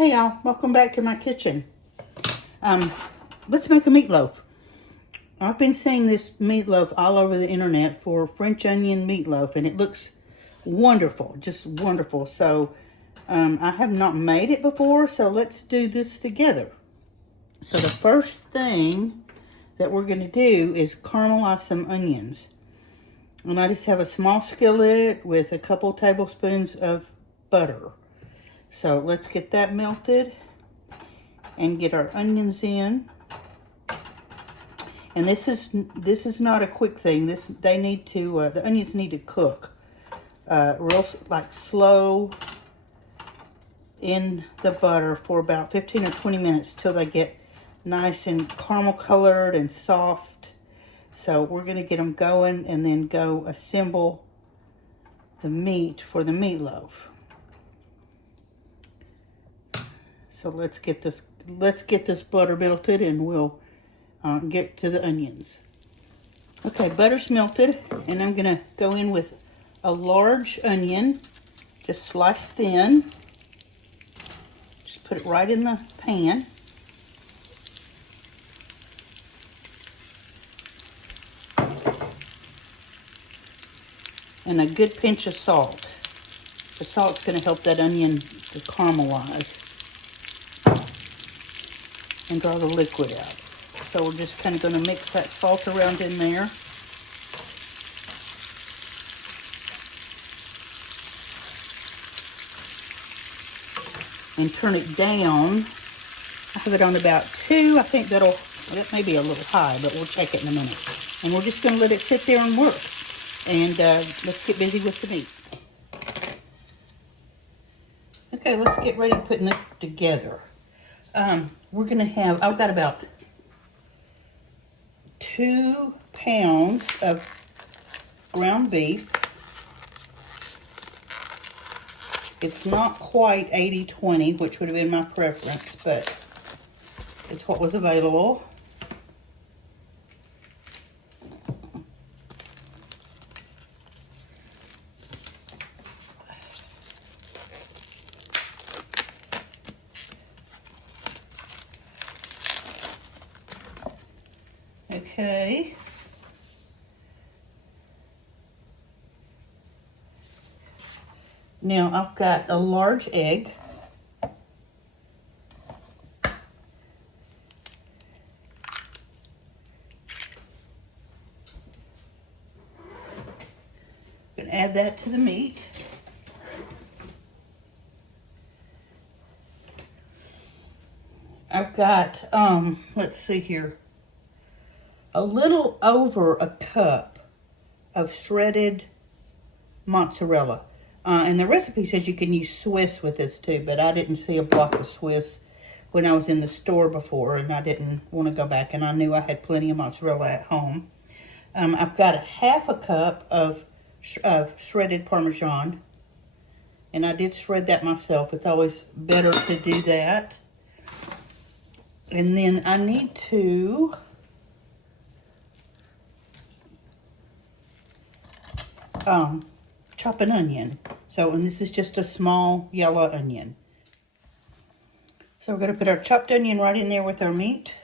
Hey y'all, welcome back to my kitchen. Let's make a meatloaf. I've been seeing this meatloaf all over the internet for French onion meatloaf, and it looks wonderful, just wonderful. So I have not made it before, so let's do this together. So the first thing that we're going to do is caramelize some onions. And I just have a small skillet with a couple tablespoons of butter. So let's get that melted and get our onions in. And this is not a quick thing. The onions need to cook real like slow in the butter for about 15 or 20 minutes till they get nice and caramel colored and soft. So we're going to get them going and then go assemble the meat for the meatloaf. So let's get this butter melted, and we'll get to the onions. Okay, butter's melted, and I'm gonna go in with a large onion, just sliced thin. Just put it right in the pan. And a good pinch of salt. The salt's gonna help that onion to caramelize and draw the liquid out. So we're just kind of going to mix that salt around in there. And turn it down. I have it on about 2. I think that may be a little high, but we'll check it in a minute. And we're just going to let it sit there and work. And let's get busy with the meat. Okay, let's get ready putting this together. We're going to have, I've got about 2 pounds of ground beef. It's not quite 80-20, which would have been my preference, but it's what was available. Okay. Now I've got a large egg. I'm going to add that to the meat. I've got, let's see here, a little over a cup of shredded mozzarella. And the recipe says you can use Swiss with this too, but I didn't see a block of Swiss when I was in the store before, and I didn't want to go back, and I knew I had plenty of mozzarella at home. I've got a half a cup of shredded Parmesan, and I did shred that myself. It's always better to do that. And then I need to chop an onion. So, and this is just a small yellow onion. So we're going to put our chopped onion right in there with our meat.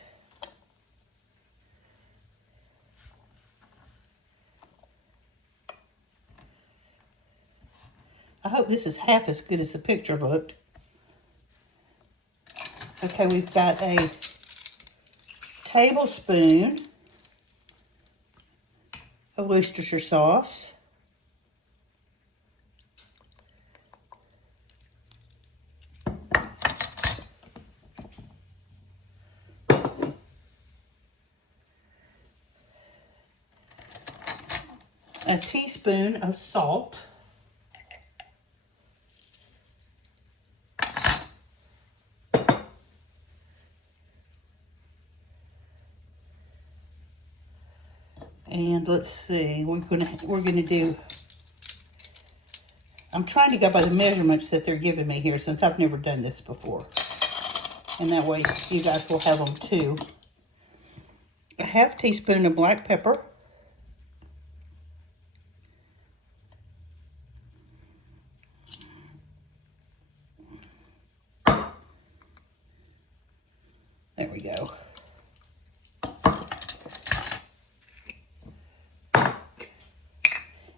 I hope this is half as good as the picture looked. Okay, we've got a tablespoon of Worcestershire sauce. A teaspoon of salt. And let's see, we're gonna do, I'm trying to go by the measurements that they're giving me here since I've never done this before. And that way you guys will have them too. A half teaspoon of black pepper. There we go.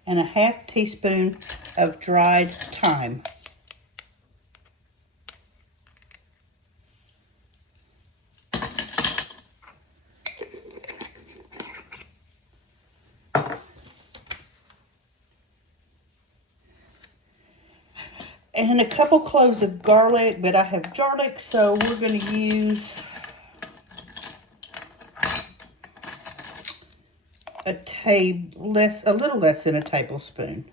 And a half teaspoon of dried thyme. And a couple cloves of garlic, but I have garlic, so we're going to use a little less than a tablespoon.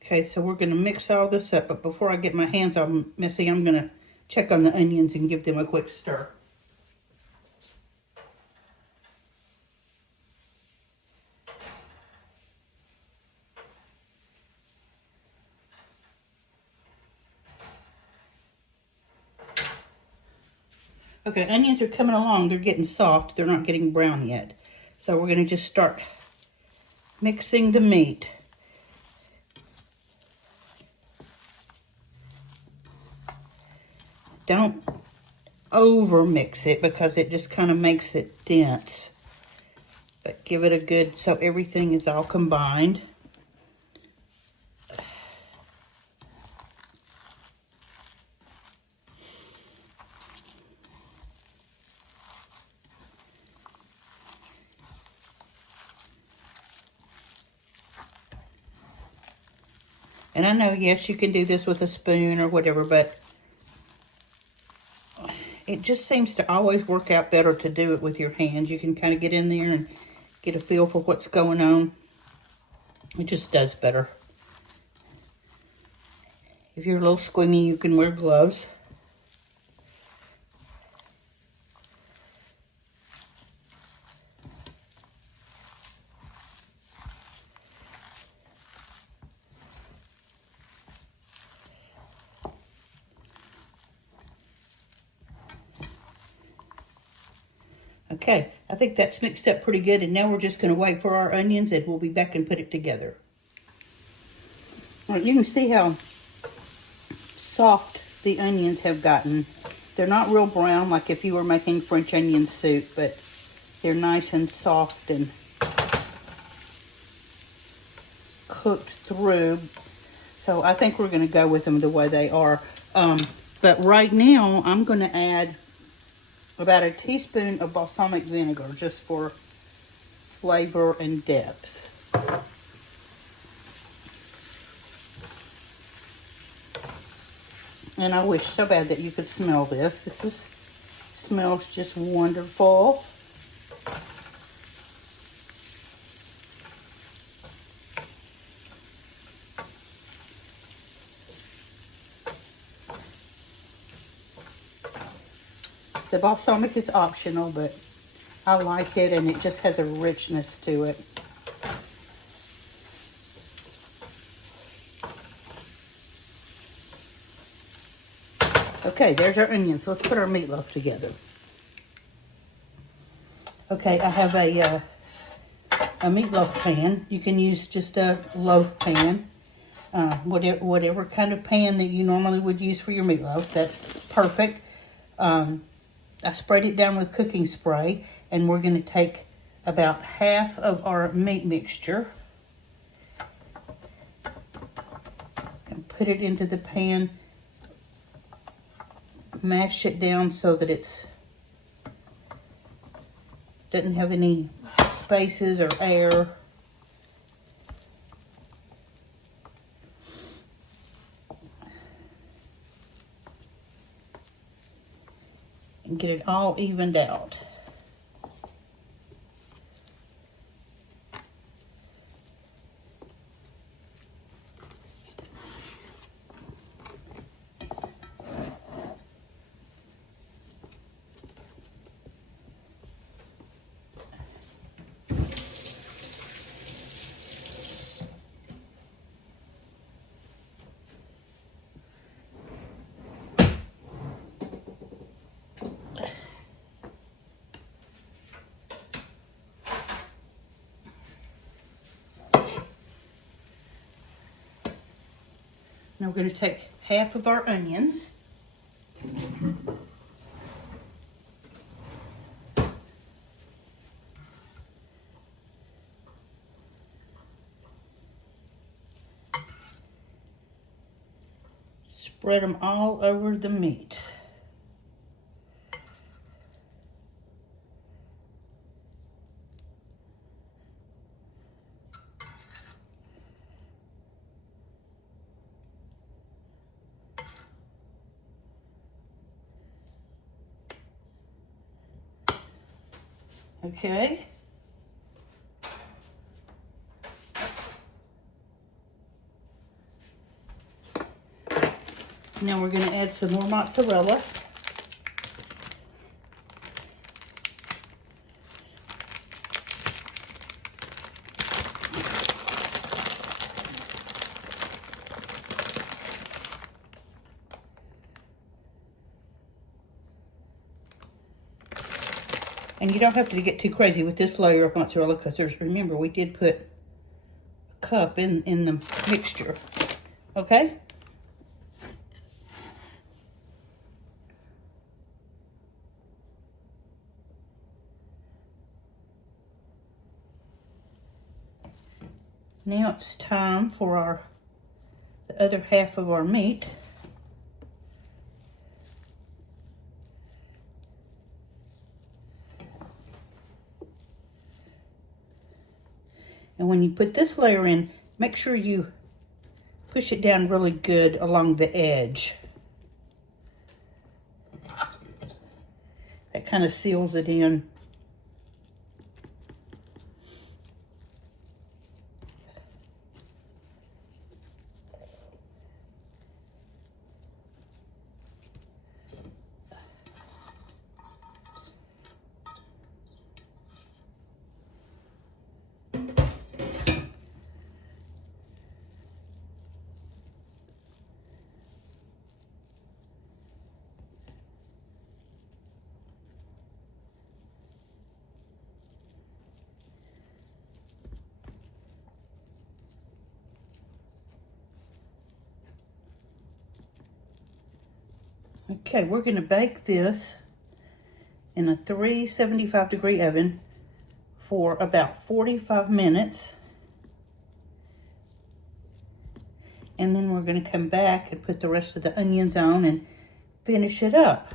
Okay, so we're going to mix all this up, but before I get my hands all messy, I'm going to check on the onions and give them a quick stir. Okay, onions are coming along. They're getting soft. They're not getting brown yet. So we're going to just start mixing the meat. Don't over mix it because it just kind of makes it dense. But give it a good, so everything is all combined. And I know, yes, you can do this with a spoon or whatever, but it just seems to always work out better to do it with your hands. You can kind of get in there and get a feel for what's going on. It just does better. If you're a little squeamy, you can wear gloves. Okay, I think that's mixed up pretty good, and now we're just going to wait for our onions, and we'll be back and put it together. All right, you can see how soft the onions have gotten. They're not real brown like if you were making French onion soup, but they're nice and soft and cooked through. So I think we're going to go with them the way they are. But right now, I'm going to add about a teaspoon of balsamic vinegar just for flavor and depth. And I wish so bad that you could smell this. Smells just wonderful. The balsamic is optional, but I like it, and it just has a richness to it. Okay, there's our onions. Let's put our meatloaf together. Okay, I have a meatloaf pan. You can use just a loaf pan. Whatever kind of pan that you normally would use for your meatloaf. That's perfect. I sprayed it down with cooking spray, and we're going to take about half of our meat mixture and put it into the pan. Mash it down so that it's doesn't have any spaces or air. And get it all evened out. Now we're going to take half of our onions. Spread them all over the meat. Okay. Now we're going to add some more mozzarella. And you don't have to get too crazy with this layer of mozzarella because remember, we did put a cup in the mixture. Okay? Now it's time for the other half of our meat. And when you put this layer in, make sure you push it down really good along the edge. That kind of seals it in. Okay, we're going to bake this in a 375-degree oven for about 45 minutes. And then we're going to come back and put the rest of the onions on and finish it up.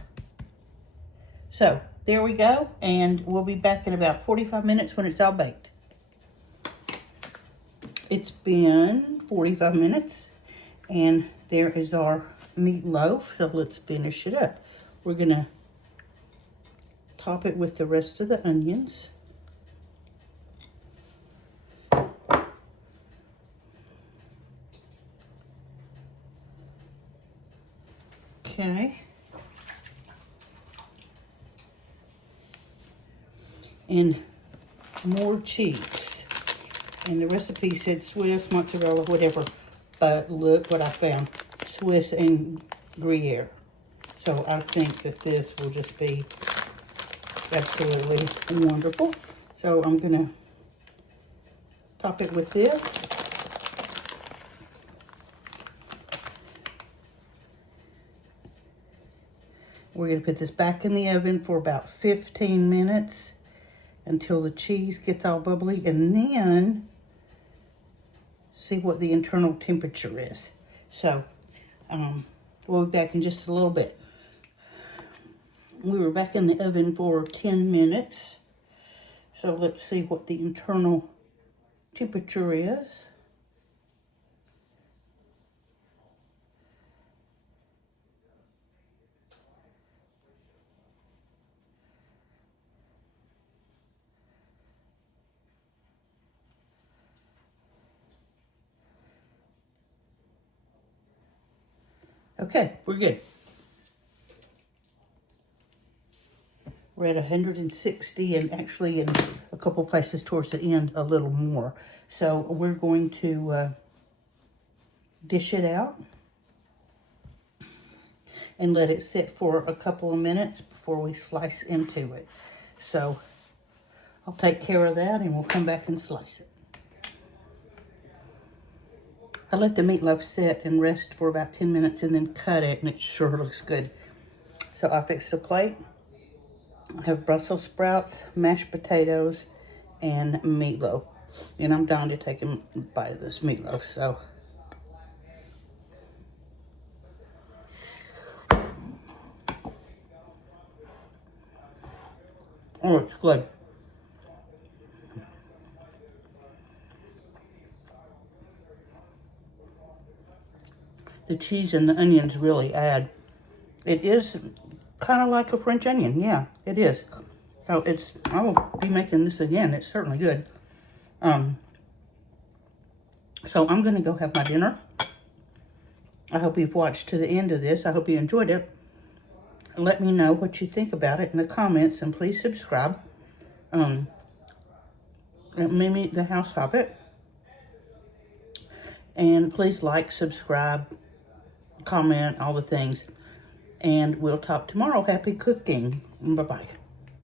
So, there we go. And we'll be back in about 45 minutes when it's all baked. It's been 45 minutes. And there is our meatloaf. So, let's finish it up. We're going to top it with the rest of the onions. Okay. And more cheese. And the recipe said Swiss, mozzarella, whatever. But look what I found. Swiss and Gruyere. So I think that this will just be absolutely wonderful. So I'm going to top it with this. We're going to put this back in the oven for about 15 minutes until the cheese gets all bubbly, and then see what the internal temperature is. So we'll be back in just a little bit. We were back in the oven for 10 minutes. So let's see what the internal temperature is. Okay, we're good. We're at 160, and actually in a couple places towards the end a little more. So we're going to dish it out and let it sit for a couple of minutes before we slice into it. So I'll take care of that and we'll come back and slice it. I let the meatloaf sit and rest for about 10 minutes and then cut it, and it sure looks good. So I fixed a plate. I have Brussels sprouts, mashed potatoes, and meatloaf. And I'm down to take a bite of this meatloaf, so. Oh, it's good. The cheese and the onions really add. It is kind of like a French onion. Yeah, it is. So I will be making this again. It's certainly good. So I'm going to go have my dinner. I hope you've watched to the end of this. I hope you enjoyed it. Let me know what you think about it in the comments, and please subscribe. Mimi the House Hobbit. And please like, subscribe, comment, all the things. And we'll talk tomorrow. Happy cooking. Bye-bye.